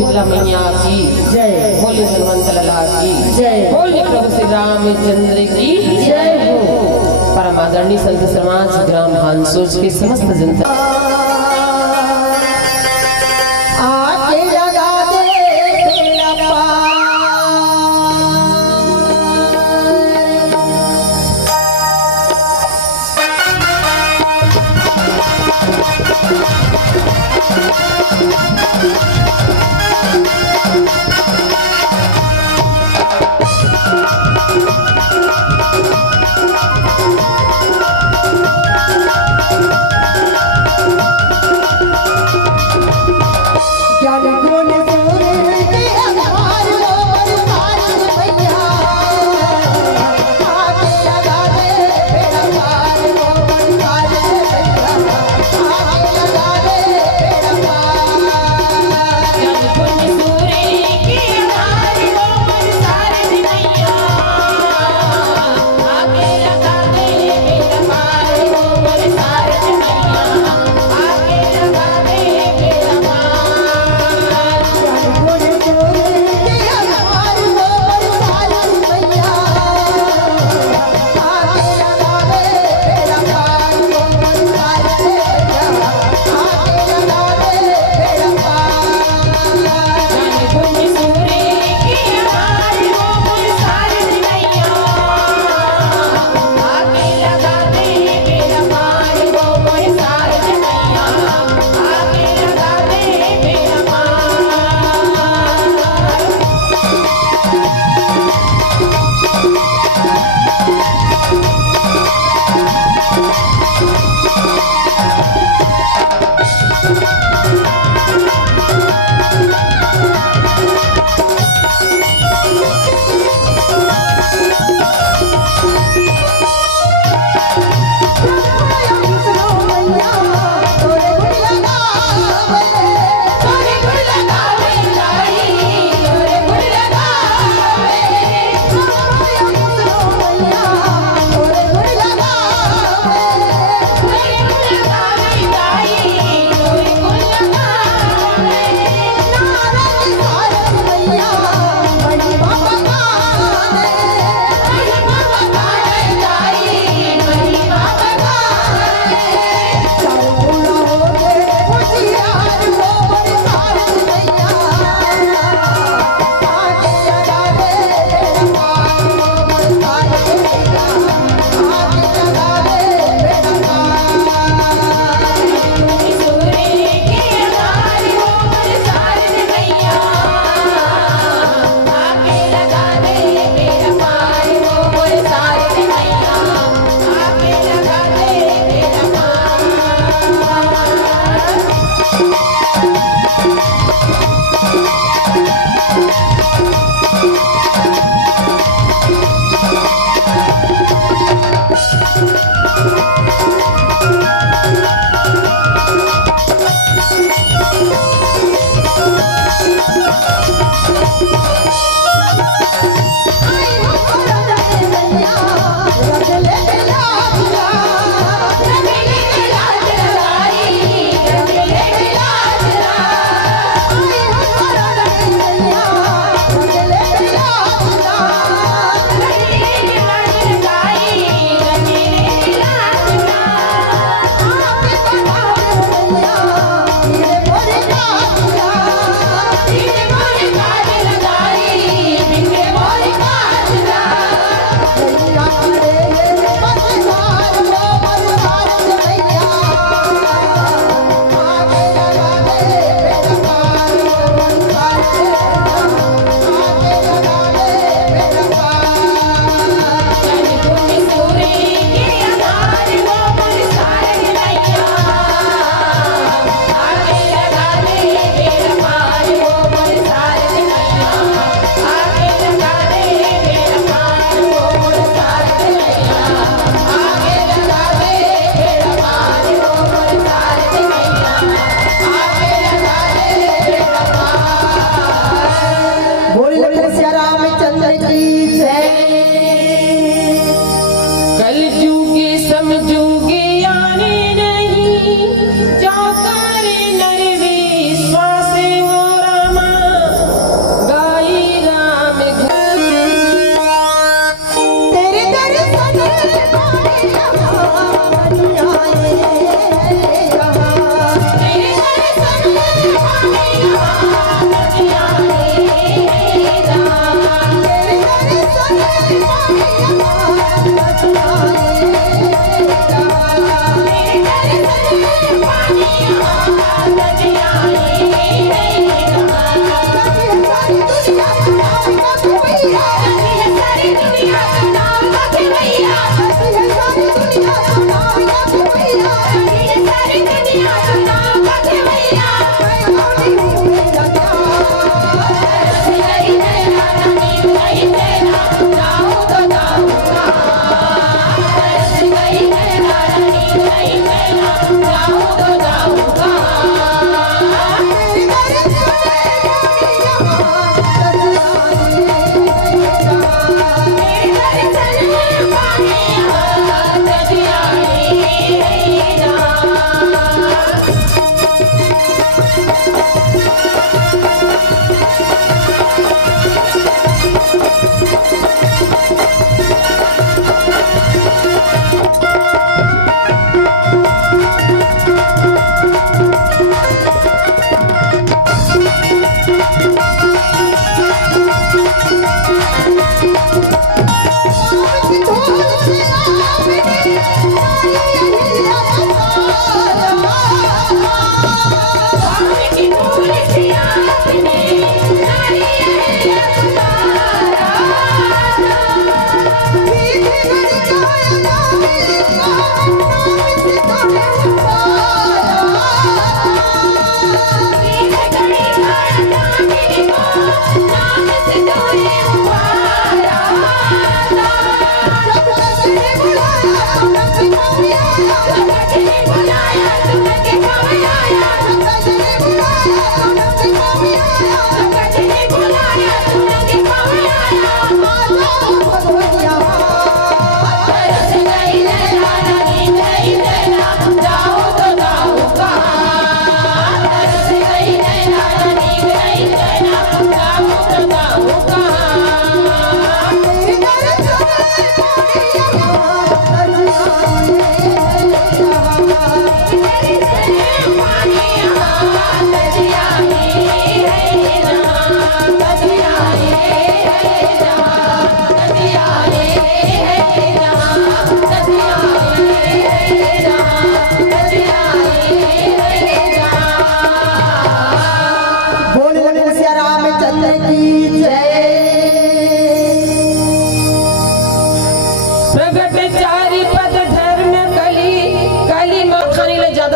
शीतला मैया की जय। बोले हनुमंत लाला की जय। बोले प्रभु श्री रामचंद्र की जय हो। परम आदरणीय संत समाज ग्राम हांसोज की समस्त जनता आके लगा दे तेरा पार।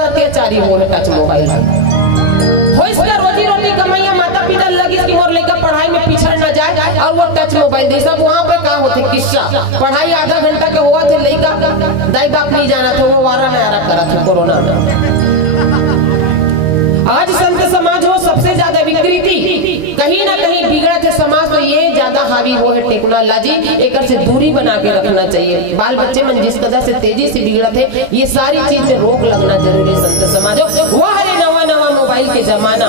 अत्याचारी मोने टच मोबाइल हो इसका रोजी रोटी कमाइया माता पिता लगी कि मोर लड़का पढ़ाई में पिछड़ ना जाए और वो टच मोबाइल दे सब वहां पे का होते किस्सा पढ़ाई आधा घंटा के हुआ थे लड़का दाई बाप नहीं जाना था वो वारा नयारा करा था कोरोना में। आज संत समाज हो सबसे ज्यादा विकृति कहीं ना कहीं बिगड़ा थे समाज तो ये ज्यादा हावी हो है टेक्नोलॉजी एक से दूरी बना के रखना चाहिए। बाल बच्चे मन जिस कदर से तेजी से बिगड़ा थे ये सारी चीज में रोक लगना जरूरी संत समाज हो। वह है नवा नवा मोबाइल के जमाना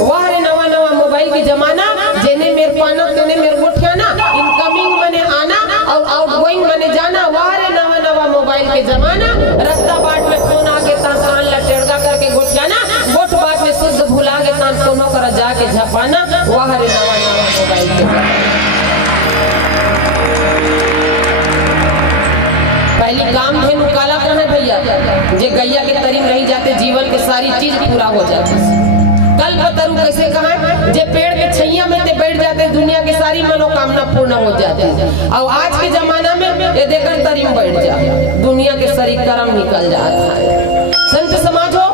वह है नवा नवा मोबाइल के जमाना जेने मेरे पाना तेने मेरे को ठियाना इनकमिंग मने आना और आउटगोइंग मने जाना वह है नवा नवा मोबाइल के जमाना। रास्ता बाट में फोन आके कान लटेड़गा करके घुट जाना गोठ बाट में शुद्ध भुला के कान कोनो कर जाके झपाना वह है नवा नवा मोबाइल के पहली काम धेनु काला कहे भैया जे गैया के तरीम रही जाते जीवन के सारी चीज पूरा हो जाती। कल पतरु कैसे कहा जे पेड़ के छैया में ते बैठ जाते दुनिया की सारी मनोकामना पूर्ण हो जाती। और आज के जमाना में ये देखकर तरीम बैठ जा दुनिया के सारी कर्म निकल जाता है। संत समाज हो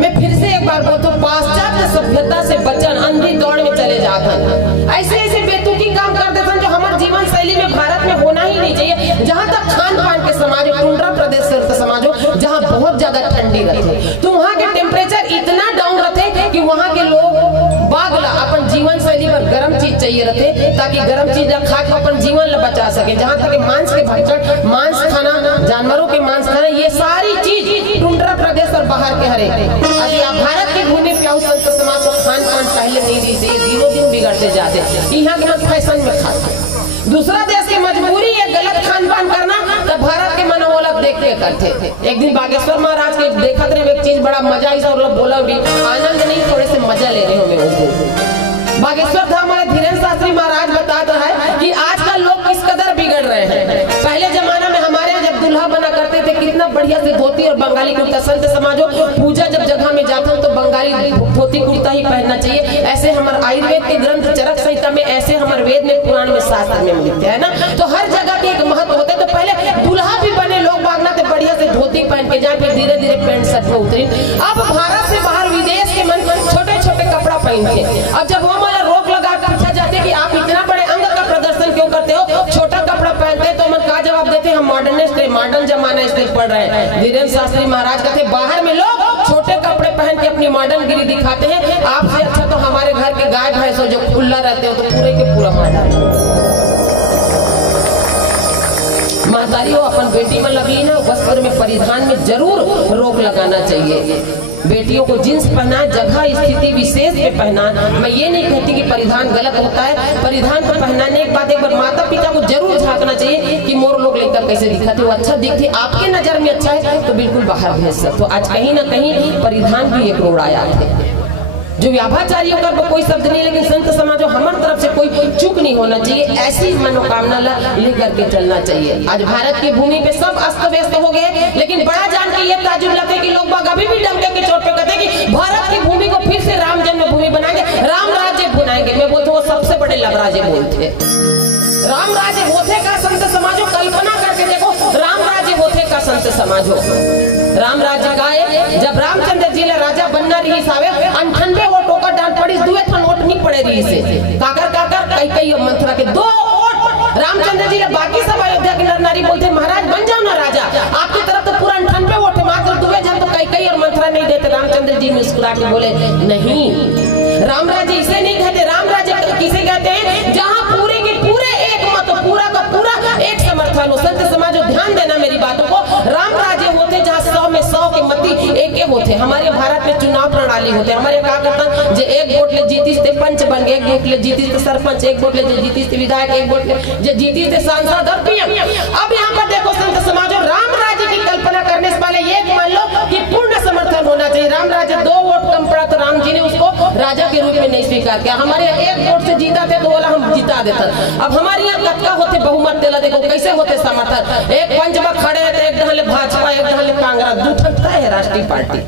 मैं फिर से एक बार बोलता हूँ पाश्चात्य सभ्यता से बचन अंधी दौड़ में चले जाते हैं। ऐसे ऐसे बेतुकी काम कर देते हैं जो हमारे जीवन शैली में भारत में होना ही नहीं चाहिए। जहाँ तक खान पान के समाज टुंड्रा प्रदेश से समाज हो जहाँ बहुत ज्यादा ठंडी रहती तो वहाँ के टेम्परेचर इतना डाउन रहते कि वहाँ के लोग बागला अपन जीवन शैली पर गर्म चीज चाहिए रहते ताकि गर्म चीज खा के अपन जीवन ला बचा सके। जहाँ तक मांस के भक्षण मांस खाना जानवरों के मांस खाना ये सारी चीज टुंड्रा प्रदेश और बाहर के हरे अभी आप भारत की भूमि पे आओ संत समाज को खान पान पहले नहीं दी से दिनों दिन बिगड़ते जाते यहाँ के हम फैशन में खाते। दूसरा देश की मजबूरी है गलत खान पान करना तो सब भारत के मनोवलक देख के करते। एक दिन बागेश्वर महाराज के देखत रहे एक चीज बड़ा मजा आई और लोग बोला भी आनंद नहीं, थोड़े से मजा ले रहे हो मैं उस दिन। बागेश्वर धाम वाले धीरेन्द्र शास्त्री महाराज बताता है कि आजकल लोग किस कदर बिगड़ रहे हैं। पहले जमाना में हमारे यहाँ जब दूल्हा बना करते थे कितना बढ़िया से धोती और बंगाली कुर्ता, संत समाजों पूजा जब जगह में जाता हूँ तो बंगाली धोती कुर्ता ही पहनना चाहिए। ऐसे हमारे आयुर्वेद के ग्रंथ चरक संहिता में, ऐसे हमारे वेद में, पुराण में, शास्त्र में मिलते हैं ना। तो हर जगह के एक महत्व होते हैं। तो पहले दूल्हा भी बने लोग बागना थे बढ़िया से धोती पहन के जाए, फिर धीरे धीरे पैंट शर्ट में उतरी। अब भारत से बाहर विदेश के मन छोटे छोटे कपड़ा पहन के, अब जब वो वाला रोक लगा पूछा जाते कि आप इतना बड़े अंग का प्रदर्शन क्यों करते हो, छोटा कपड़ा पहनते तो मन का जवाब देते हम मॉडर्निस्ट है, मॉडर्न जमाना इसलिए पढ़ रहे हैं। धीरेन्द्र शास्त्री महाराज कहते बाहर में लोग छोटे कपड़े पहन के अपनी मॉडर्न गिरी दिखाते हैं, आपसे अच्छा तो हमारे घर के गाय भैंस हो जो खुला रहते हो तो पूरे के पूरा मॉडर्न। महतारी हो अपन बेटी में लगली ना, वस्त्र में परिधान में जरूर रोक लगाना चाहिए। बेटियों को जींस पहना, जगह स्थिति विशेष पे पहना। मैं ये नहीं कहती कि परिधान गलत होता है, परिधान को पहनाने के बाद एक बार माता पिता को जरूर झांकना चाहिए कि मोर लोग लेकर कैसे दिखाते हो, अच्छा दिखते, आपके नजर में अच्छा है तो बिल्कुल बाहर भेज सकते हो। आज कहीं ना कहीं परिधान भी एक रोड़ आया है जो व्यापाचारियों का कोई शब्द नहीं, लेकिन संत समाजों हमारी तरफ से कोई चूक नहीं होना चाहिए। ऐसी मनोकामना लेकर के चलना चाहिए। आज भारत की भूमि पे सब अस्त व्यस्त हो गए, लेकिन बड़ा जान के ये ताजुब लगता है कि लोग बाग अभी भी डंके के चोट पे कहते हैं कि भारत की भूमि को फिर से राम जन्मभूमि बनाएंगे, राम राज्य बनाएंगे। मैं बोलते वो सबसे बड़े लवराजे बोलते, राम राज्य होते का संत समाजों कल्पना करके देखो, राम राज्य होते का संत समाजों। राम राज्य का है जब रामचंद्र जी ने राजा बनना रही सावे 98 वोटों का डांट पड़ी, 2 वोट नहीं पड़े रही से काकर काकर कई मंत्रा के 2 वोट रामचंद्र जी ने, बाकी सब अयोध्या के नर नारी बोलते महाराज बन जाओ ना राजा, आपकी तरफ तो पूरा 98 वोट है, मात्र 2 जन तो कई और मंत्रा नहीं देते। रामचंद्र जी मुस्कुरा के बोले नहीं, राम राज्य इसे नहीं कहते, राम राज्य किसे कहते हैं जहाँ पूरे के पूरे एक मत, पूरा का पूरा एक समर्थन हो। संत समाजों ध्यान देना मेरी बातों को, राम राज्य होते जहाँ 100 में 100 के मती एक होते। हमारे भारत में चुनाव प्रणाली होते, हमारे क्या करता जे 1 वोट ले जीतीस थे पंच बन गए, 1 वोट ले जीतीस थे सरपंच, 1 वोट ले जीतीस थे विधायक, 1 वोट ले जीतीस थे सांसद और पीएम। अब यहाँ पर देखो संत समाजों, राम राज्य की कल्पना करने से पहले ये मान लो कि पूर्ण समर्थन होना चाहिए। राम राज्य 2 वोट कम पड़ा तो राम जी ने उसको राजा के रूप में नहीं स्वीकार किया। हमारे 1 वोट से जीता थे तो बोला हम जिता देते। अब हमारे यहाँ कटका होते बहुमत देला, देखो कैसे होते समर्थन, एक पंचमा खड़े है, एक ढहले भाजपा, एक ढहले कांग्रेस, दूठकता है राष्ट्रीय पार्टी।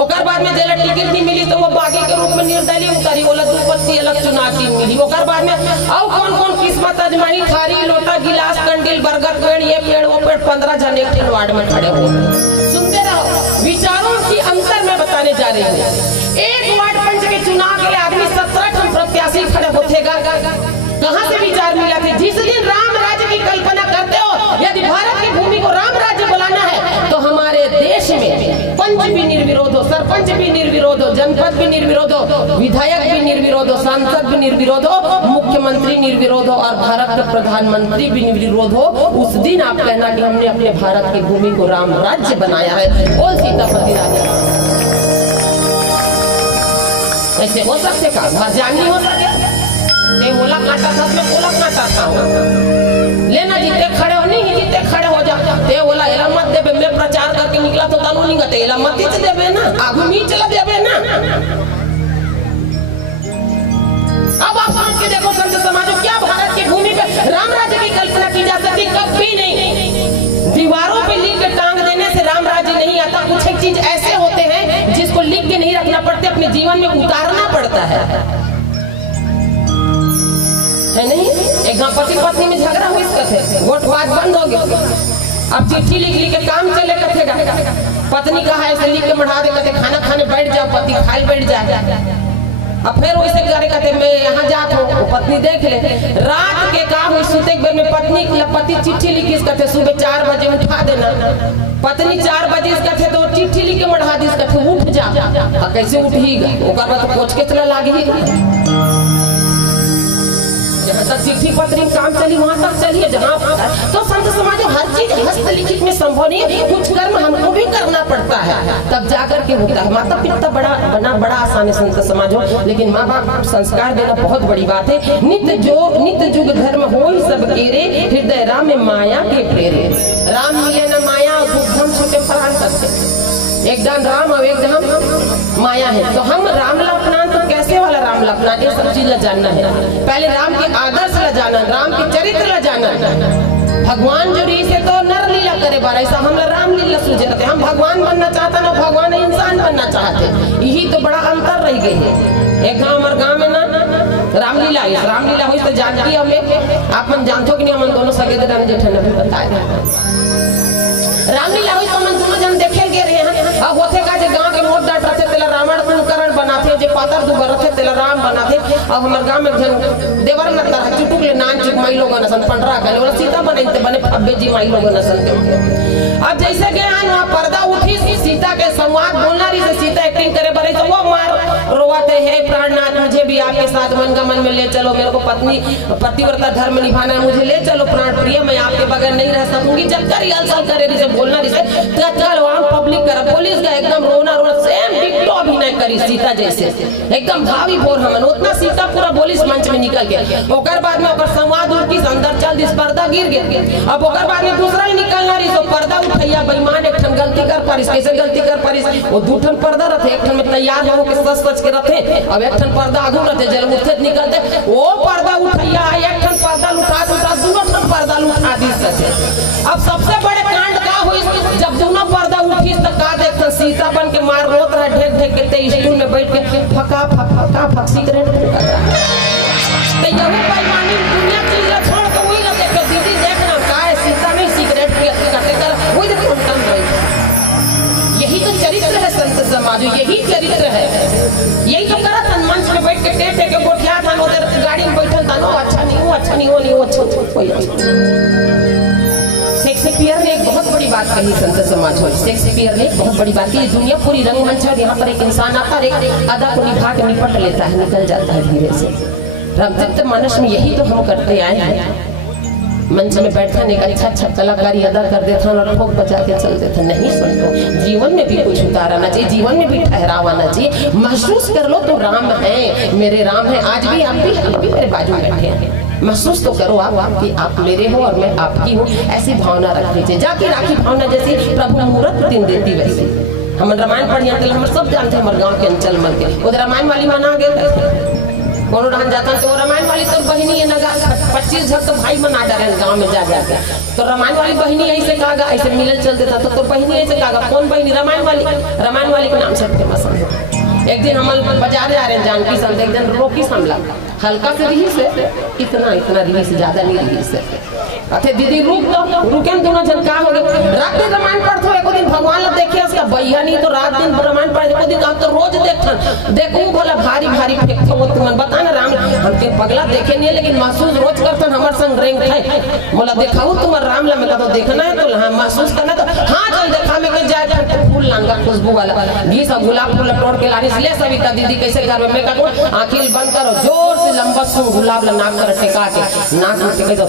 ओकर बाद में जेला टिकट नहीं मिली तो वो बागी के रूप में निर्दलीय उतारी, बोला 2 पत्ती अलग चुनाव की मिली। ओकर बाद में और कौन कौन किस्मत अजमाई, थारी लोटा गिलास कंडील बर्गर पेड़, ये पेड़ वो पेड़, 15 जन एक वार्ड में खड़े हो। सुनते रहो, विचारों की अंतर में बताने जा रही हूँ। एक वार्ड पंच के चुनाव के लिए आदमी 17 प्रत्याशी खड़े होतेगा, कहाँ से विचार मिला थे? जिस दिन राम राज्य की कल्पना करते हो, यदि भारत की भूमि को राम राज्य बनाना है तो हमारे देश में पंच भी निर्विरोध हो, सरपंच भी निर्विरोध हो, जनपद भी निर्विरोध हो, विधायक भी निर्विरोध हो, सांसद भी निर्विरोध हो, मुख्यमंत्री निर्विरोध हो और भारत के प्रधानमंत्री भी निर्विरोध हो। उस दिन आप कहना कि हमने अपने भारत की भूमि को राम राज्य बनाया है। बोल सीतापति राजा, ऐसे हो सकते का जान नहीं हो सके। बोला काटा था, मैं बोला काटा था लेना, जीते खड़े हो नहीं जीते खड़े हो जा। ते बोला एला मत देबे, मैं प्रचार करके निकला तो तानू नहीं गते, एला मत ही देबे ना, आगू मी चला देबे ना। अब आप सोच के देखो संत समाजों, क्या भारत की भूमि पे राम राज्य की कल्पना की जा सकती? कभी नहीं। दीवारों पे लिख के टांग देने से राम राज्य नहीं आता। कुछ एक चीज ऐसे होते हैं जिसको लिख के नहीं रखना पड़ते, अपने जीवन में उतारना पड़ता है नहीं? एक पति पत्नी में झगड़ा हुई कथे, वोट बात बंद हो गया, अब चिट्ठी लिख के काम चले कथेगा। पत्नी कहा ऐसे लिख के बढ़ा दे, कहते खाना खाने बैठ जाओ, पति खाए बैठ जाए। अब फिर वैसे करे कहते मैं यहाँ जाता हूँ, पत्नी देख ले। रात के काम हुई सुते बेर में पति चिट्ठी लिखी कहते सुबह 4 बजे उठा देना। पत्नी 4 बजे कहते तो चिट्ठी लिख के बढ़ा दी कहते उठ जा, कैसे उठी? ओकर बाद कोच के चला लागी। जहाँ तक चिट्ठी पत्री में काम चली वहाँ तक चलिए, जहाँ तो संत समाज हर चीज हस्तलिखित में संभव नहीं है, कुछ कर्म हमको भी करना पड़ता है तब जाकर के होता है। माता पिता बड़ा आसान है संत समाज हो, लेकिन माँ बाप संस्कार देना बहुत बड़ी बात है। नित्य जुग धर्म हो सब केरे, हृदय राम में माया के प्रेरे। राम मिले न माया दुर्धम छुटे प्राण करते, एक दान राम और एक दान माया है। तो हम राम ला अपनान तो कैसे वाला राम ला अपनान, ये सब चीज ला जानना है। पहले राम के आदर्श ला जाना, राम के चरित्र ला जाना। भगवान जो री से तो नर लीला करे बार, ऐसा हम राम लीला सूझे रहते। हम भगवान बनना चाहते ना, भगवान इंसान बनना चाहते, यही तो बड़ा अंतर रह गई है। एक गाँव हमारे गाँव में ना रामलीला हुई तो जानकी हमें आप मन जानते हो कि नहीं, हम दोनों सगे जेठा ने भी बताया रामलीला हुई तो हम दोनों जन देखे गए रहे हैं। अब होते का जे गांव के मोट डाट रहते तेला रावण कुंभकर्ण बनाते, जे पातर दुबर रहते तेला राम बनाते। अब हमारे गांव में जन देवर न तरह चुटुक ले नान चुक माई लोगों नसन 15 का ले सीता बनते बने अब्बे जी माई लोगों नसन के। अब जैसे गए हैं वहां पर्दा उठी सीता के संवाद बोलना रही से सीता एक्टिंग करे बड़े तो वो मार रोवाते है प्राणनाथ मुझे भी आपके साथ मनगमन में ले चलो, मेरे को पत्नी पतिव्रता धर्म निभाना है, मुझे ले चलो प्राण प्रिय, मैं आपके बगैर नहीं रह सकूंगी। जब कर अलसल करे रही से बोलना रही से तत्काल वहां पब्लिक कर पुलिस का एकदम रोना सेम डिट्टो अभिनय करी सीता जैसे एकदम भावी भोर हमन उतना सीता पूरा पुलिस मंच में निकल गया। ओकर बाद में ओकर संवाद उठी अंदर चल दिस पर्दा गिर गया। अब ओकर बाद में दूसरा ही निकलना रही तो पर्दा उठैया बेईमान एक ठन गलती कर पारिस, कैसे गलती कर पारिस, वो दू ठन पर्दा रहते, एक ठन में तैयार हो के सच के रहते, अब एक ठन पर्दा आगू रहते जल उठते निकलते, वो पर्दा उठैया एक ठन पर्दा उठा दूसरा ठन पर्दा उठा दी सके। अब सबसे बड़े कांड का हुई जब दोनों पर्दा उठी तो का देखते सीता बन के मार रोत रहा ढेक ढेक के स्टूल में बैठ के फका सिगरेट तो यही बेईमानी दुनिया चीज छोड़ के वही ना देखे दीदी देखना का है सीता नहीं सिगरेट करते कर वही देखो कम रही। यही तो चरित्र है संत समाज, यही चरित्र है। यही तो करा था मंच में बैठ के टेटे के गोठिया था उधर गाड़ी में बैठल था, नो अच्छा नहीं वो शेक्सपियर ने एक बहुत बड़ी बात कही संत समाज में। शेक्सपियर ने एक बहुत बड़ी बात की, दुनिया पूरी रंगमंच है, यहाँ पर एक इंसान आता है एक अदा को निभा के निपट लेता है, निकल जाता है धीरे से। रामचरित मानस में यही तो हम करते आए हैं। मंच में बैठा एक अच्छा कलाकारी अदा कर देता और ठोक बजा के चल देता, नहीं सुन। जीवन में भी कुछ उतार आना चाहिए, जीवन में भी ठहराव आना चाहिए। महसूस कर लो तो राम है, मेरे राम है। आज भी आप भी मेरे बाजू में बैठे हैं, महसूस तो करो आप कि आप मेरे हो और मैं आपकी हूँ, ऐसी भावना रखनी चाहिए। जाके राखी भावना जैसी प्रभु मुहूर्त दिन देती वैसी। हम रामायण पढ़िया हम सब जानते हैं, हमारे गाँव के अंचल मल के उधर रामायण वाली मना गए कोनो रहन जाता तो रामायण वाली तो बहनी है नगा 25 झक तो भाई मना डाले गांव में जा जाकर। तो रामायण वाली बहनी ऐसे कहा ऐसे मिलल चल देता तो बहनी ऐसे कहा कौन बहनी, रामायण वाली के नाम से फेमस है। एक दिन हम बाजार जा रहे हैं जानकी संत, एक दिन रोकी समला हल्का से रही से इतना रही से ज्यादा नहीं रही से अथे दीदी रुक तो रुके दोनों जन का हो गए। रात दिन रामायण पढ़ते एक दिन भगवान ला देखे उसका भैया नहीं तो रात दिन रामायण पढ़े एक दिन आप तो रोज देखो भला भारी फेंकते हो तुम बता ना राम हमके पगला देखे नहीं लेकिन महसूस रोज करते हमारे संग रेंग है बोला देखाऊ तुम राम ला में का तो देखना है तो हाँ महसूस करना तो हाँ चल देखा में कहीं जाए तो फूल लांगा खुशबू वाला घी सब गुलाब फूल तोड़ के लानी ले सविता दीदी कैसे घर में मैं कहूँ आंखें बंद करो जोर से लंबा सुन गुलाब ला नाक कर टिका के नाक में टिके दो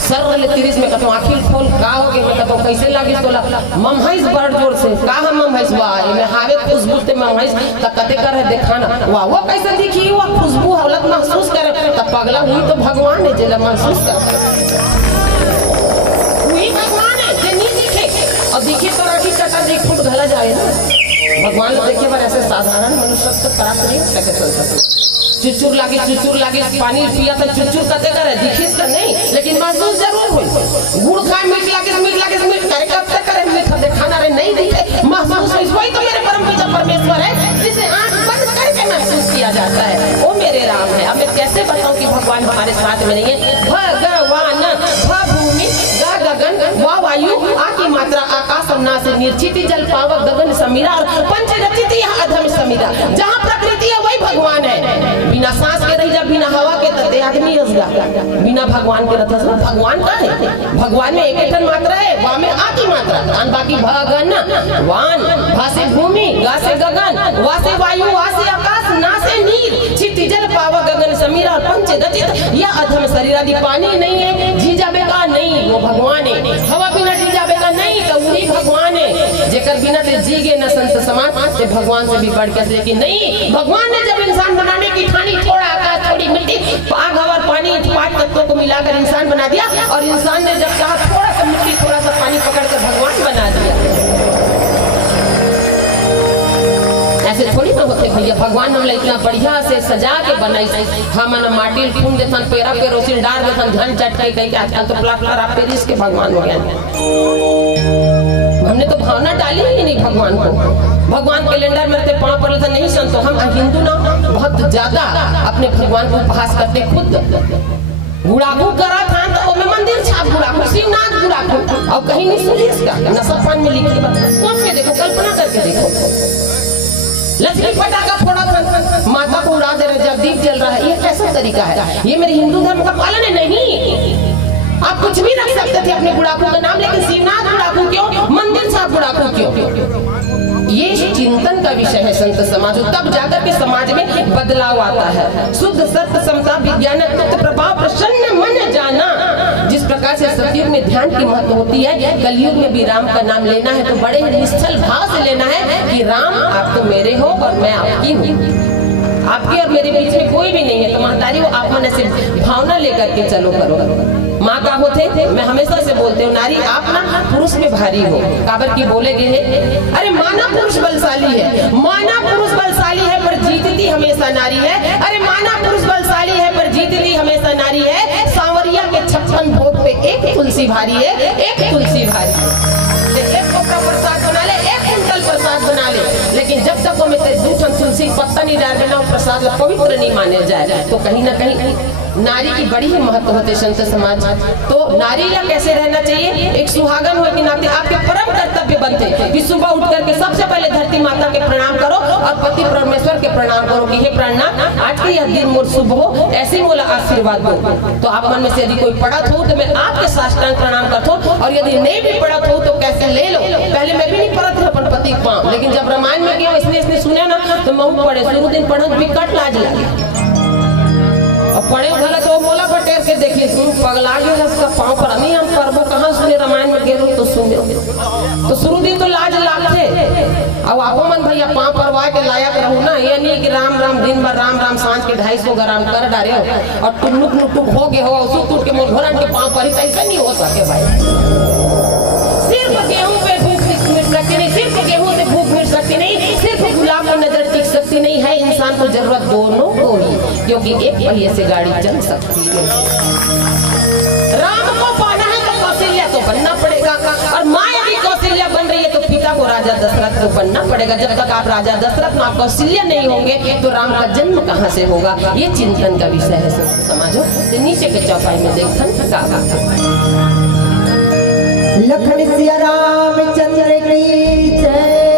सर वाले 30 में कहता आखिर खोल का हो गए मैं कहता कैसे लागी तोला ममहैस बड़ जोर से का हम ममहैस वाह में हावे खुशबू से ममहैस त कते कर है दिखाना वाह वो कैसे दिखी वो खुशबू हवलत महसूस करे त पगला हुई तो भगवान है जेला महसूस कर वही भगवान है जे नहीं दिखे और दिखे तो राखी कटा देख फुट घला जाए ना भगवान को देखे पर ऐसे साधारण मनुष्य तो प्राप्त नहीं कैसे चल सकते। चुचुर लागे पानी पिया था चुचुर कते करे दिखिस का नहीं लेकिन महसूस जरूर होई गुड़ खाए मीठ लागे करे कब तक करे मीठा दिखाना रे नहीं दिखे महसूस होई वही तो मेरे परम पिता परमेश्वर है जिसे आंख बंद करके महसूस किया जाता है वो मेरे राम है। अब मैं कैसे बताऊं कि भगवान हमारे साथ में नहीं है। भगवान भूमि गगन वायु आकी मात्रा आकाश नास निर्चिति जल पावक गगन समीरा और पंच रचिति अधम समीरा जहाँ प्रकृति है वही भगवान है। बिना सांस के रही जब बिना हवा के तते आदमी रसगा बिना भगवान के रथ भगवान का है। भगवान में एक मात्रा है वहाँ में आकी मात्रा और बाकी भगन वान भा से भूमि गा से गगन वा से वायु वा से आकाश ना से नीर चिति जल पावक गगन समीरा और पंच चेदचित या अधम शरीर आदि पानी नहीं है जी जाबेगा नहीं वो भगवान है, हवा बिना जी जाबेगा नहीं तो वही भगवान है, जेकर बिना ते जीगे न संत समाज ते भगवान से भी बढ़ के। लेकिन नहीं, भगवान ने जब इंसान बनाने की ठानी, थोड़ा आकाश थोड़ी मिट्टी आग हवा और पानी 5 तत्वों को मिलाकर इंसान बना दिया, और इंसान ने जब चाहा थोड़ा सा मिट्टी थोड़ा सा पानी पकड़कर भगवान बना दिया। ऐसे थोड़ी ना होते भैया, भगवान हमने इतना बढ़िया से सजा के बनाई, हम माटी फूंक देथन, पेरा पे रोसिन डाल देथन, धन चटकाई कहीं के। आजकल तो प्लास्टर आप पेरिस के भगवान हो गए। हमने तो भावना डाली ही नहीं भगवान को। भगवान कैलेंडर में ते पाँव पर नहीं संतो, हम हिंदू ना बहुत ज्यादा अपने भगवान को उपहास करते। खुद गुड़ाखू करा था तो में मंदिर छाप गुड़ाखू, शिवनाथ गुड़ाखू, और कहीं नहीं सुनी इसका नशा पान में लिखी बात। सोच के देखो, कल्पना करके देखो, लक्ष्मी पटाखा फोड़ा था, माता को उड़ा दे रहे जब दीप जल रहा है, ये कैसा तरीका है? ये मेरे हिंदू धर्म का पालन है? नहीं, आप कुछ भी रख सकते थे अपने गुड़ाखू का नाम, लेकिन शिवनाथ गुड़ाखू क्यों, मंदिर साहब गुड़ाखू क्यों? ये चिंतन का विषय है संत समाज, तब जाकर के समाज में बदलाव आता है। शुद्ध सत्य समता विज्ञान प्रभाव प्रसन्न मन जाना। जिस प्रकार से सतयुग में ध्यान की महत्व होती है, कलयुग में भी राम का नाम लेना है तो बड़े निश्चल भाव से लेना है कि राम आप तो मेरे हो और मैं आपकी हूँ, आपके और मेरे बीच में कोई भी नहीं है। तो महतारी वो आप मन से भावना लेकर के चलो करो। माँ का होते मैं हमेशा से बोलते हूँ, नारी आप ना पुरुष में भारी हो, काबर की बोले गए हैं, अरे माना पुरुष बलशाली है, माना पुरुष बलशाली है पर जीतती हमेशा नारी है, अरे माना पुरुष बलशाली है पर जीतती हमेशा नारी है। सांवरिया के 56 भोग पे एक तुलसी भारी है, एक तुलसी भारी है। एक कोपरा प्रसाद बना ले, एक कुंटल प्रसाद बना ले, लेकिन जब तक वो में दूठन तुलसी पत्ता नहीं डाल देना, प्रसाद पवित्र नहीं माने जाए, तो कहीं ना कहीं नारी की बड़ी ही महत्व होते संत समाज। तो नारी या कैसे रहना चाहिए, एक सुहागन हो के नाते आपके परम कर्तव्य बनते कि सुबह उठ करके सबसे पहले धरती माता के प्रणाम करो और पति परमेश्वर के प्रणाम करो कि हे प्राणनाथ आज के यह दिन मोर शुभ हो, ऐसे मोला आशीर्वाद दो। तो आप मन में से यदि कोई पढ़त हो तो मैं आपके साष्टांग प्रणाम करता हूँ, और यदि नहीं भी पढ़त हो तो कैसे ले लो। पहले मैं भी नहीं पढ़त था अपन पति के पाँव, लेकिन जब रामायण में गया इसने सुने ना तो मैं पढ़े, शुरू दिन पढ़त भी कट लाज लगे, और पढ़े उठल तो मोला बटेर के देखी पगला गया उसका पाँव पर, अमी हम करबो कहाँ सुने, रामायण में गेलो तो सुने, तो शुरू दिन तो लाज लागते। अब आपो मन भैया पाँव परवा के लायक रहू ना, ये नहीं कि राम राम दिन भर राम राम सांझ के 250 ग्राम कर डारे हो और टुनुक नुटुक हो गए हो, उसको टूट के मोर घोड़ा के पाँव पर ही, ऐसा नहीं हो सके भाई। सिर्फ गेहूं पे भूख मिट सकती नहीं, सिर्फ गेहूं से भूख मिट सकती नहीं, सिर्फ गुलाब में नजर टिक सकती नहीं है, इंसान को जरूरत दोनों को ही, क्योंकि एक पहिए से गाड़ी चल सकती है। राम को पाना है तो कौशल्या तो बनना पड़ेगा, और माँ यदि कौशल्या बन रही है तो पिता को राजा दशरथ को बनना पड़ेगा। जब तक आप राजा दशरथ में आप कौशल्या नहीं होंगे तो राम का जन्म कहाँ से होगा? ये चिंतन का विषय है समाजो। तो नीचे के चौपाई में देखन लखन सिया रामचंद्र की जय।